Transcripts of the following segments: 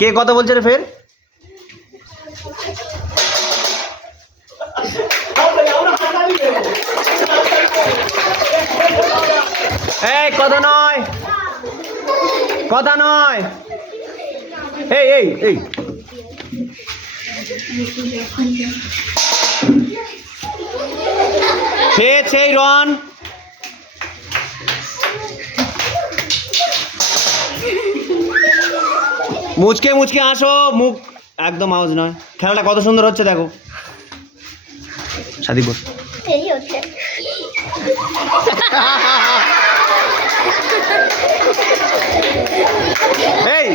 কে কথা বলছে রে ফের? এই কথা নয়, কথা নয়। এই এই এই সেই রন মুচকে মুচকে আসো, মুখ একদম আওয়াজ নয়। খেলাটা কত সুন্দর হচ্ছে দেখো। সাদি বল। এই হচ্ছে এই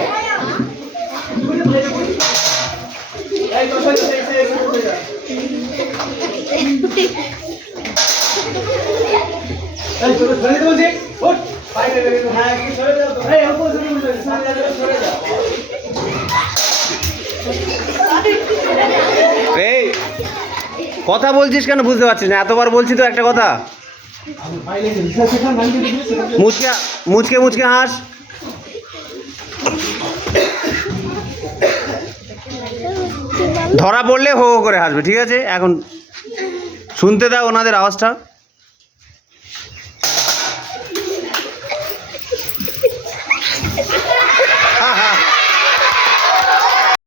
এই কথা বলছিস কেন বুঝতে পারছিস না? এতবার বলছি তো একটা কথা। মুচকে মুচকে মুচকে হাস। ধরা পড়লে হো হো করে হাসবে, ঠিক আছে? এখন শুনতে দাও ওনাদের আওয়াজটা।